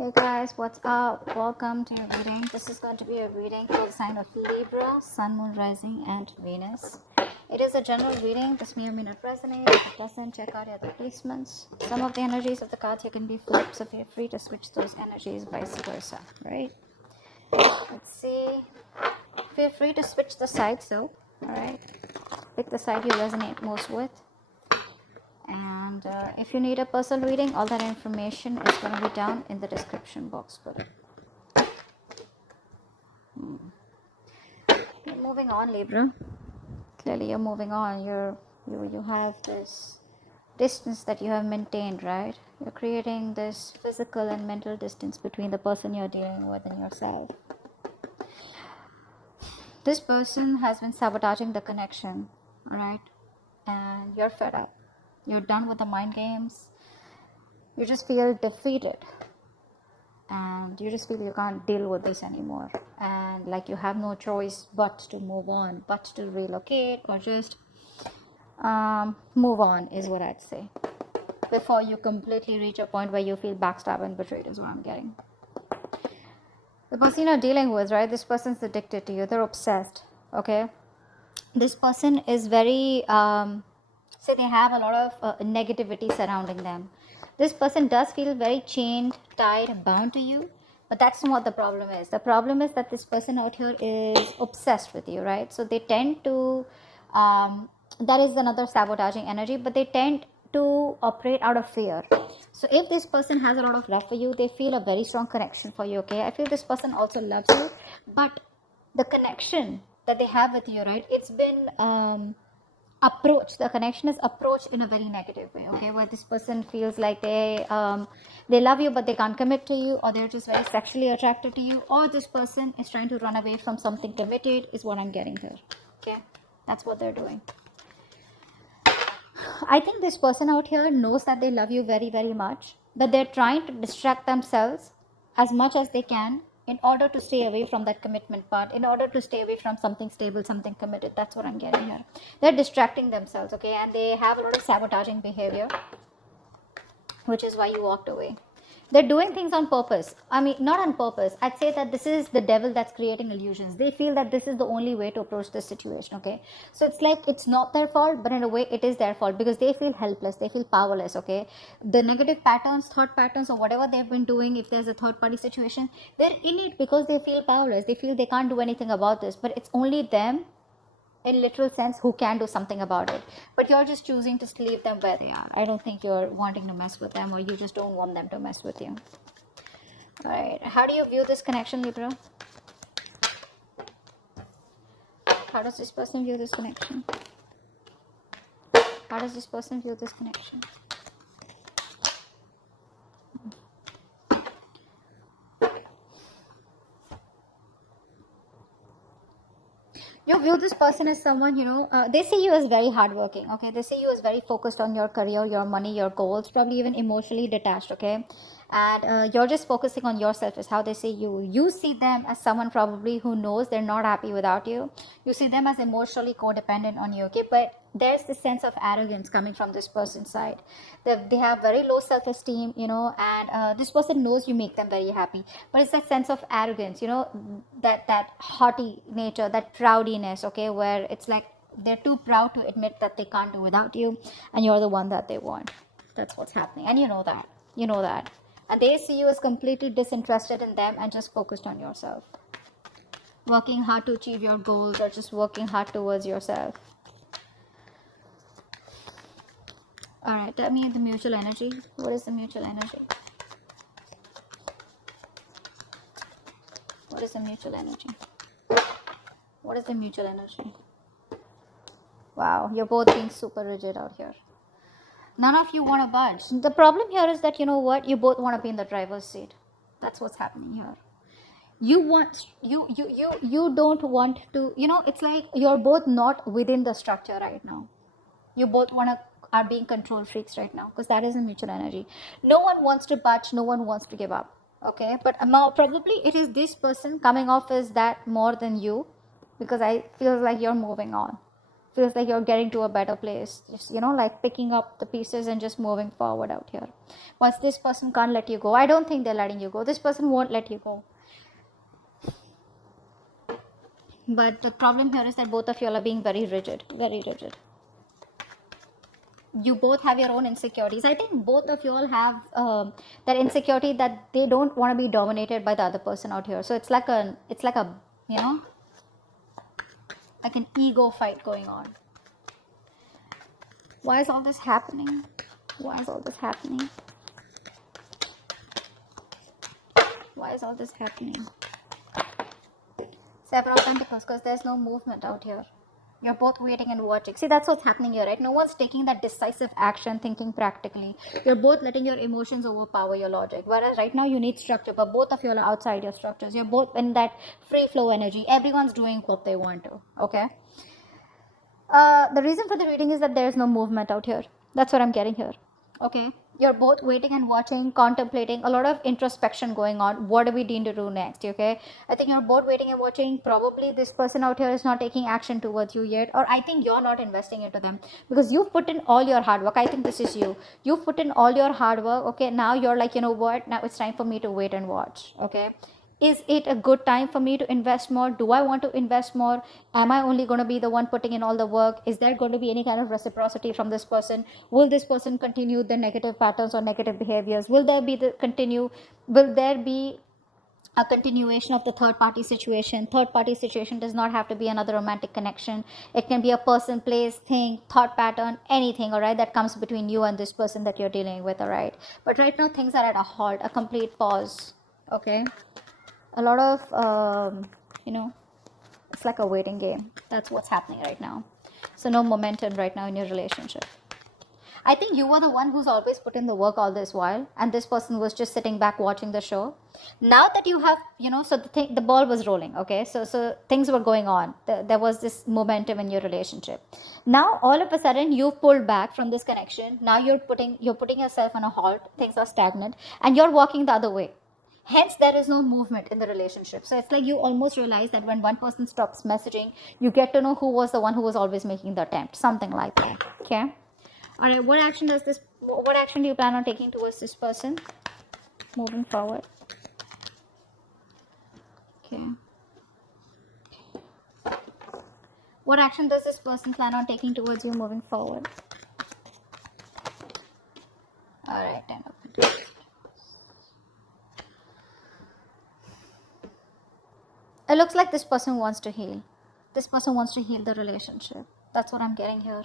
Hey guys, what's up? Welcome to your reading. This is going to be a reading for the sign of Libra, Sun, Moon, Rising, and Venus. It is a general reading. This may or may not resonate. If it doesn't, check out the other placements. Some of the energies of the cards here can be flipped, so feel free to switch those energies, vice versa. Right? Let's see. Feel free to switch the sides though. Alright? Pick the side you resonate most with. And if you need a personal reading, all that information is going to be down in the description box below. You're moving on, Libra. Clearly you're moving on. You have this distance that you have maintained, right? You're creating this physical and mental distance between the person you're dealing with and yourself. This person has been sabotaging the connection, right? And you're fed up. You're done with the mind games. You just feel defeated. And you just feel you can't deal with this anymore, and like you have no choice but to move on, but to relocate, or just move on is what I'd say, before you completely reach a point where you feel backstabbed and betrayed is what I'm getting. The person you're dealing with, right, this person's addicted to you. They're obsessed. Okay, this person is very say they have a lot of negativity surrounding them. This person does feel very chained, tied, bound to you, but that's not what the problem is. The problem is that this person out here is obsessed with you, right? So they tend to that is another sabotaging energy, but they tend to operate out of fear. So if this person has a lot of love for you, they feel a very strong connection for you. Okay, I feel this person also loves you, but the connection that they have with you, right, it's been the connection is approached in a very negative way. Okay, where this person feels like they love you but they can't commit to you, or they're just very sexually attracted to you, or this person is trying to run away from something committed is what I'm getting here. Okay, that's what they're doing. I think this person out here knows that they love you very, very much, but they're trying to distract themselves as much as they can in order to stay away from that commitment part, in order to stay away from something stable, something committed. That's what I'm getting here. They're distracting themselves, okay, and they have a lot of sabotaging behavior, which is why you walked away. They're doing things on purpose. I mean, not on purpose. I'd say that this is the devil that's creating illusions. They feel that this is the only way to approach this situation, okay? So it's like it's not their fault, but in a way it is their fault, because they feel helpless, they feel powerless, okay? The negative patterns, thought patterns, or whatever they've been doing, if there's a third party situation, they're in it because they feel powerless. They feel they can't do anything about this, but it's only them, in literal sense, who can do something about it. But you're just choosing to leave them where they are. I don't think you're wanting to mess with them, or you just don't want them to mess with you. All right, how do you view this connection, Libra? How does this person view this connection? How does this person view this connection? You view this person as someone, they see you as very hardworking, okay? They see you as very focused on your career, your money, your goals, probably even emotionally detached, okay? And you're just focusing on yourself is how they see you. You see them as someone probably who knows they're not happy without you. You see them as emotionally codependent on you, okay? But there's this sense of arrogance coming from this person's side. They have very low self-esteem, and this person knows you make them very happy, but it's that sense of arrogance, that haughty nature, that proudiness, okay, where it's like they're too proud to admit that they can't do without you, and you're the one that they want. That's what's happening, and you know that, and they see you as completely disinterested in them and just focused on yourself, working hard to achieve your goals, or just working hard towards yourself. All right, tell me the mutual energy. What is the mutual energy? What is the mutual energy? What is the mutual energy? Wow, you're both being super rigid out here. None of you want to budge. The problem here is that, you know what, you both want to be in the driver's seat. That's what's happening here. You don't want to, it's like you're both not within the structure right now. You both are being control freaks right now, because that is a mutual energy. No one wants to budge, no one wants to give up, okay? But now probably it is this person coming off as that more than you, because I feel like you're moving on. feels like you're getting to a better place, just, you know, like picking up the pieces and just moving forward out here. But this person can't let you go. I don't think they're letting you go. This person won't let you go. But the problem here is that both of you are being very rigid, very rigid. You both have your own insecurities. I think both of you all have that insecurity that they don't want to be dominated by the other person out here. So it's like a, you know, like an ego fight going on. Why is all this happening? Why is all this happening? Why is all this happening? Seven of Pentacles, because there's no movement out here. You're both waiting and watching. See, that's what's happening here, right? No one's taking that decisive action, thinking practically. You're both letting your emotions overpower your logic. Whereas right now you need structure, but both of you are outside your structures. You're both in that free flow energy. Everyone's doing what they want to, okay? The reason for the reading is that there's no movement out here. That's what I'm getting here, okay? You're both waiting and watching, contemplating, a lot of introspection going on. What do we need to do next, okay? I think you're both waiting and watching. Probably this person out here is not taking action towards you yet, or I think you're not investing into them because you've put in all your hard work. I think this is you. You've put in all your hard work, okay? Now you're like, you know what? Now it's time for me to wait and watch, okay? Is it a good time for me to invest more? Do I want to invest more? Am I only going to be the one putting in all the work? Is there going to be any kind of reciprocity from this person? Will this person continue the negative patterns or negative behaviors? Will there be a continuation of the third party situation? Third party situation does not have to be another romantic connection. It can be a person, place, thing, thought pattern, anything, all right, that comes between you and this person that you're dealing with, all right? But right now things are at a halt, a complete pause, okay? A lot of you know, it's like a waiting game. That's what's happening right now. So no momentum right now in your relationship. I think you were the one who's always put in the work all this while, and this person was just sitting back watching the show. Now that you have, you know, so the ball was rolling, okay? So things were going on. There was this momentum in your relationship. Now all of a sudden you've pulled back from this connection. Now you're putting yourself on a halt. Things are stagnant, and you're walking the other way. Hence, there is no movement in the relationship. So it's like you almost realize that when one person stops messaging, you get to know who was the one who was always making the attempt. Something like that. Okay. All right. What action do you plan on taking towards this person moving forward? Okay. What action does this person plan on taking towards you moving forward? All right. 10 of Pentacles. It looks like this person wants to heal. This person wants to heal the relationship. That's what I'm getting here.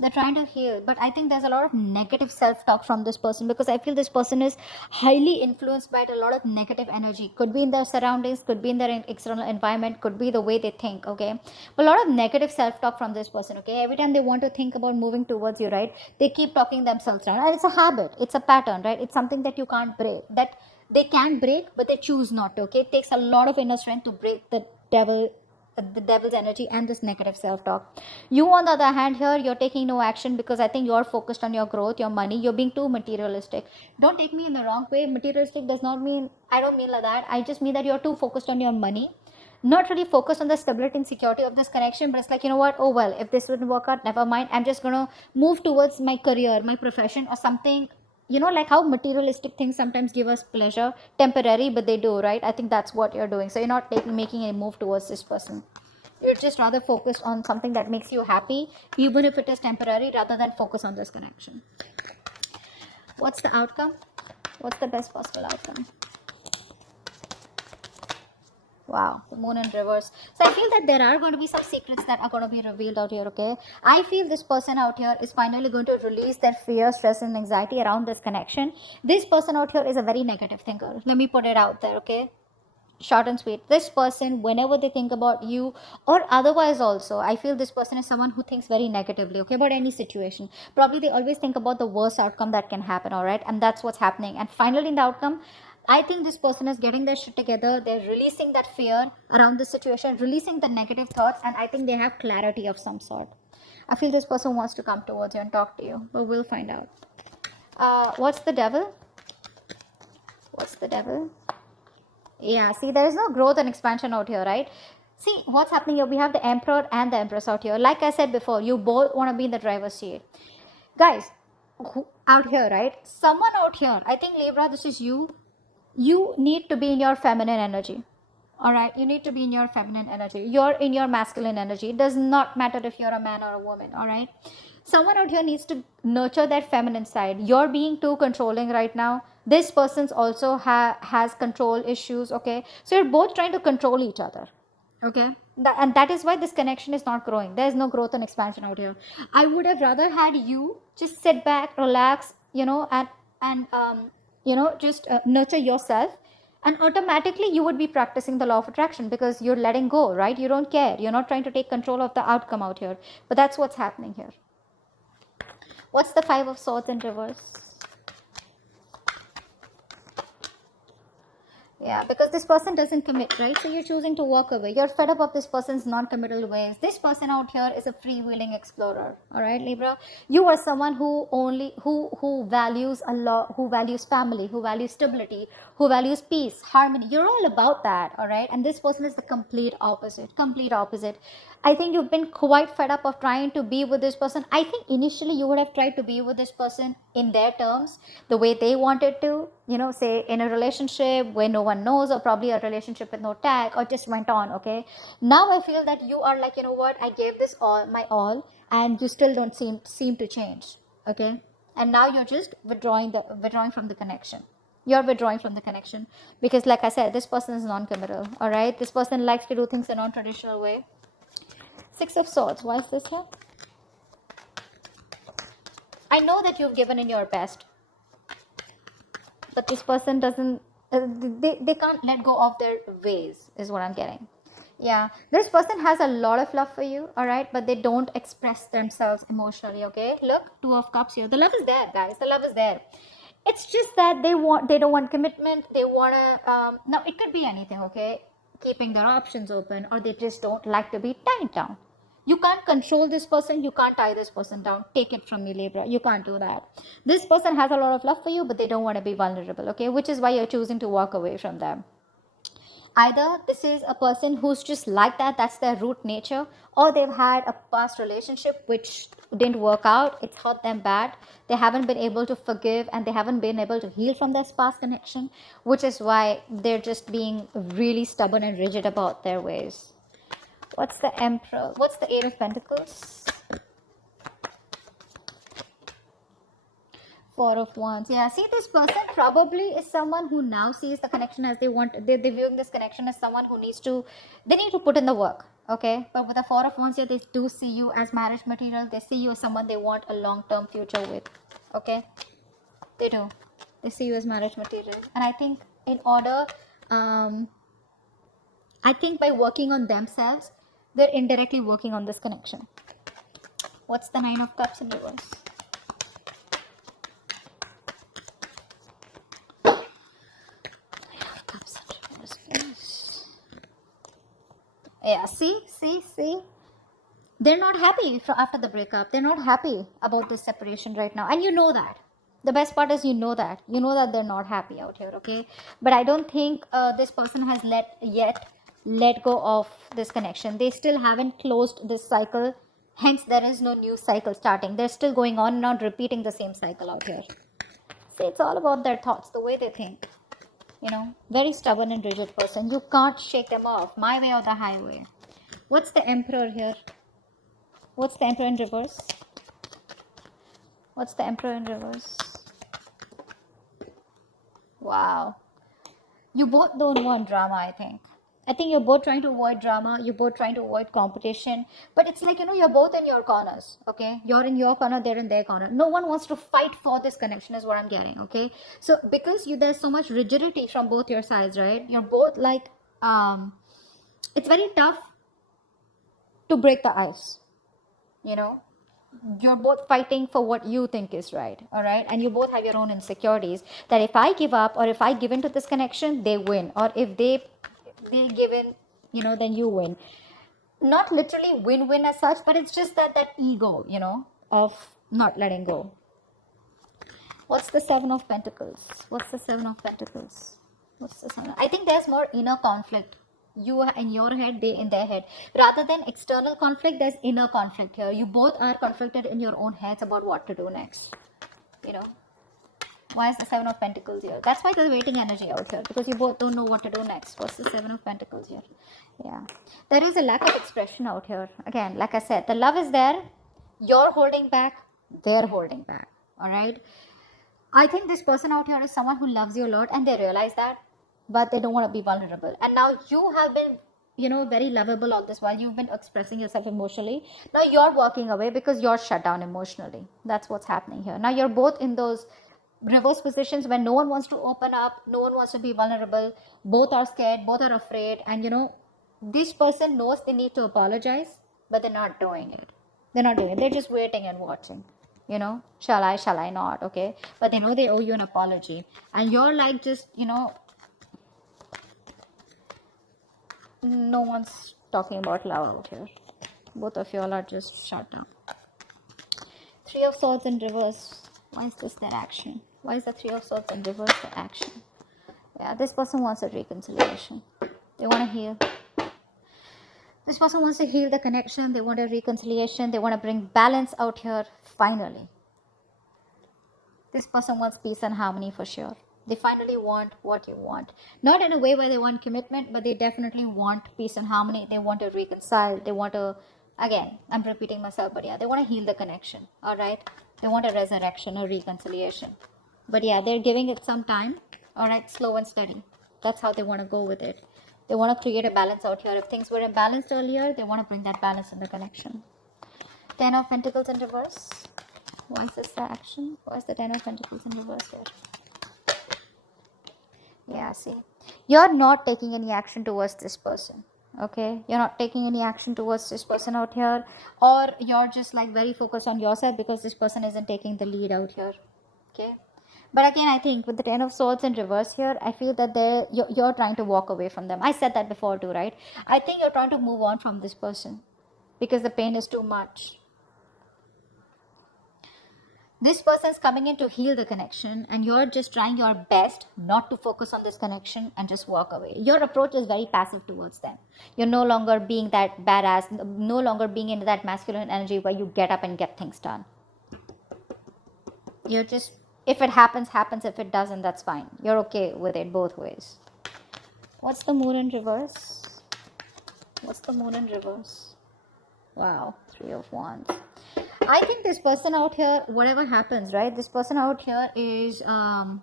They're trying to heal, but I think there's a lot of negative self-talk from this person because I feel this person is highly influenced by a lot of negative energy. Could be in their surroundings, could be in their external environment, could be the way they think, okay? But a lot of negative self-talk from this person, okay? Every time they want to think about moving towards you, right? They keep talking themselves down. And it's a habit. It's a pattern, right? It's something that you can't break. That they can break, but they choose not to, okay? It takes a lot of inner strength to break the devil's energy and this negative self-talk. You on the other hand here, you're taking no action because I think you're focused on your growth, your money. You're being too materialistic. Don't take me in the wrong way. Materialistic does not mean, I don't mean like that. I just mean that you're too focused on your money, not really focused on the stability and security of this connection, but it's like, you know what, oh well, if this wouldn't work out, never mind. I'm just gonna move towards my career, my profession, or something. You know, like how materialistic things sometimes give us pleasure, temporary, but they do, right? I think that's what you're doing. So you're not making a move towards this person. You're just rather focused on something that makes you happy, even if it is temporary, rather than focus on this connection. What's the outcome? What's the best possible outcome? Wow, the moon in reverse. So I feel that there are going to be some secrets that are going to be revealed out here, okay? I feel this person out here is finally going to release their fear, stress, and anxiety around this connection. This person out here is a very negative thinker. Let me put it out there, okay? Short and sweet. This person, whenever they think about you or otherwise also, I feel this person is someone who thinks very negatively, okay, about any situation. Probably they always think about the worst outcome that can happen, all right? And that's what's happening. And finally in the outcome, I think this person is getting their shit together. They're releasing that fear around the situation, releasing the negative thoughts, and I think they have clarity of some sort. I feel this person wants to come towards you and talk to you, but we'll find out. What's the devil? What's the devil? Yeah, see, there is no growth and expansion out here, right? See what's happening here. We have the Emperor and the Empress out here. Like I said before, you both want to be in the driver's seat. Guys, out here, right? Someone out here, I think Libra, this is you. You need to be in your feminine energy. All right, you need to be in your feminine energy. You're in your masculine energy. It does not matter if you're a man or a woman. All right, someone out here needs to nurture that feminine side. You're being too controlling right now. This person's also has control issues. Okay, so you're both trying to control each other. Okay, and that is why this connection is not growing. There's no growth and expansion out here. I would have rather had you just sit back, relax, and just nurture yourself, and automatically you would be practicing the law of attraction, because you're letting go, right? You don't care. You're not trying to take control of the outcome out here. But that's what's happening here. What's the Five of Swords in reverse? Yeah, because this person doesn't commit, right? So you're choosing to walk away. You're fed up of this person's non-committal ways. This person out here is a freewheeling explorer. All right, Libra. You are someone who values a lot, who values family, who values stability, who values peace, harmony. You're all about that, all right? And this person is the complete opposite. Complete opposite. I think you've been quite fed up of trying to be with this person. I think initially you would have tried to be with this person in their terms, the way they wanted to, say in a relationship where no one knows, or probably a relationship with no tag, or just went on. Okay. Now I feel that you are like, you know what, I gave this all, my all, and you still don't seem to change. Okay. And now you're just withdrawing from the connection. You're withdrawing from the connection because, like I said, this person is non-committal. All right. This person likes to do things a non-traditional way. Six of Swords. Why is this here? I know that you've given in your best, but this person doesn't, they can't let go of their ways, is what I'm getting. Yeah, this person has a lot of love for you, all right, but they don't express themselves emotionally. Okay, look, Two of Cups here. The love is there, guys. The love is there. It's just that they don't want commitment. They want to, now it could be anything. Okay, keeping their options open, or they just don't like to be tied down. You can't control this person. You can't tie this person down. Take it from me, Libra. You can't do that. This person has a lot of love for you, but they don't want to be vulnerable, okay? Which is why you're choosing to walk away from them. Either this is a person who's just like that, that's their root nature, or they've had a past relationship which didn't work out. It's hurt them bad. They haven't been able to forgive, and they haven't been able to heal from this past connection, which is why they're just being really stubborn and rigid about their ways. What's the Emperor? What's the Eight of Pentacles? Four of Wands. Yeah, see, this person probably is someone who now sees the connection as they want. They're viewing this connection as someone who they need to put in the work. Okay, but with the Four of Wands here, they do see you as marriage material. They see you as someone they want a long-term future with. Okay, they do. They see you as marriage material, and I think in order, I think by working on themselves, they're indirectly working on this connection. What's the Nine of Cups in reverse? Nine of Cups in reverse, please. Yeah, see? They're not happy after the breakup. They're not happy about this separation right now. And you know that. The best part is you know that they're not happy out here, okay? But I don't think this person has let go of this connection. They still haven't closed this cycle. Hence, there is no new cycle starting. They're still going on and on, repeating the same cycle out here. See, it's all about their thoughts, the way they think. Very stubborn and rigid person. You can't shake them off. My way or the highway. What's the Emperor here? What's the Emperor in reverse? What's the Emperor in reverse? Wow. You both don't want drama, I think. I think you're both trying to avoid drama. You're both trying to avoid competition. But it's like, you're both in your corners, okay? You're in your corner, they're in their corner. No one wants to fight for this connection is what I'm getting, okay? So because there's so much rigidity from both your sides, right? You're both like, it's very tough to break the ice, You're both fighting for what you think is right, all right? And you both have your own insecurities that if I give up or if I give into this connection, they win. Or if they give in, then you win. Not literally win-win as such, but it's just that ego, of not letting go. What's the Seven of Pentacles? What's the Seven of Pentacles? What's the Seven? I think there's more inner conflict, You are in your head, they in their head. Rather than external conflict, there's inner conflict here. You both are conflicted in your own heads about what to do next. You know, why is the Seven of Pentacles here? That's why there's waiting energy out here, because you both don't know what to do next. What's the Seven of Pentacles here? Yeah, there is a lack of expression out here. Again, like I said, the love is there. You're holding back, they're holding back. All right. I think this person out here is someone who loves you a lot, and they realize that, but they don't want to be vulnerable. And now you have been, very lovable all this while. You've been expressing yourself emotionally. Now you're walking away because you're shut down emotionally. That's what's happening here. Now you're both in those reverse positions where no one wants to open up, no one wants to be vulnerable. Both are scared, both are afraid. And this person knows they need to apologize, but they're not doing it. They're just waiting and watching. Shall I not? Okay. But they know they owe you an apology. And you're like, just, no one's talking about love out here. Both of you all are just shut down. Three of Swords in reverse. Why is this their action? Why is the Three of Swords in reverse the action? Yeah, this person wants a reconciliation. They want to heal. This person wants to heal the connection. They want a reconciliation. They want to bring balance out here, finally. This person wants peace and harmony for sure. They finally want what you want. Not in a way where they want commitment, but they definitely want peace and harmony. They want to reconcile. They want to, again, I'm repeating myself, but yeah, they want to heal the connection. All right. They want a resurrection or reconciliation. But yeah, they're giving it some time. All right. Slow and steady. That's how they want to go with it. They want to create a balance out here. If things were imbalanced earlier, they want to bring that balance in the connection. Ten of Pentacles in reverse. Why is this the action? Why is the Ten of Pentacles in reverse here? Yeah, see. You're not taking any action towards this person. Okay? You're not taking any action towards this person out here. Or you're just like very focused on yourself because this person isn't taking the lead out here. Okay? But again, I think with the Ten of Swords in reverse here, I feel that you're trying to walk away from them. I said that before too, right? I think you're trying to move on from this person because the pain is too much. This person's coming in to heal the connection, and you're just trying your best not to focus on this connection and just walk away. Your approach is very passive towards them. You're no longer being that badass, no longer being into that masculine energy where you get up and get things done. You're just, if it happens, happens. If it doesn't, that's fine. You're okay with it both ways. What's the Moon in reverse? What's the Moon in reverse? Wow, Three of Wands. I think this person out here, whatever happens, right? This person out here is, I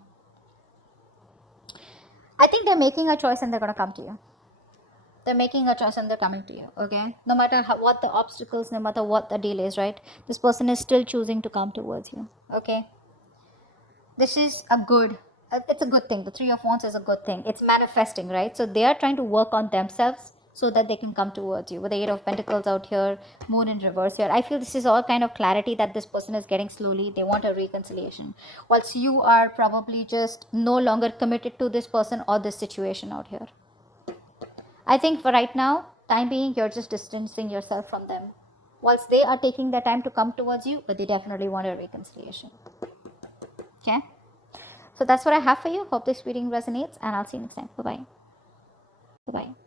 think they're making a choice and they're going to come to you. They're making a choice and they're coming to you, okay? No matter what the obstacles, no matter what the delays, right? This person is still choosing to come towards you, okay? This is it's a good thing. The Three of Wands is a good thing. It's manifesting, right? So they are trying to work on themselves so that they can come towards you. With the Eight of Pentacles out here, Moon in reverse here, I feel this is all kind of clarity that this person is getting slowly. They want a reconciliation. Whilst you are probably just no longer committed to this person or this situation out here. I think for right now, time being, you're just distancing yourself from them. Whilst they are taking their time to come towards you, but they definitely want a reconciliation. Okay? So that's what I have for you. Hope this reading resonates, and I'll see you next time. Bye-bye. Bye-bye.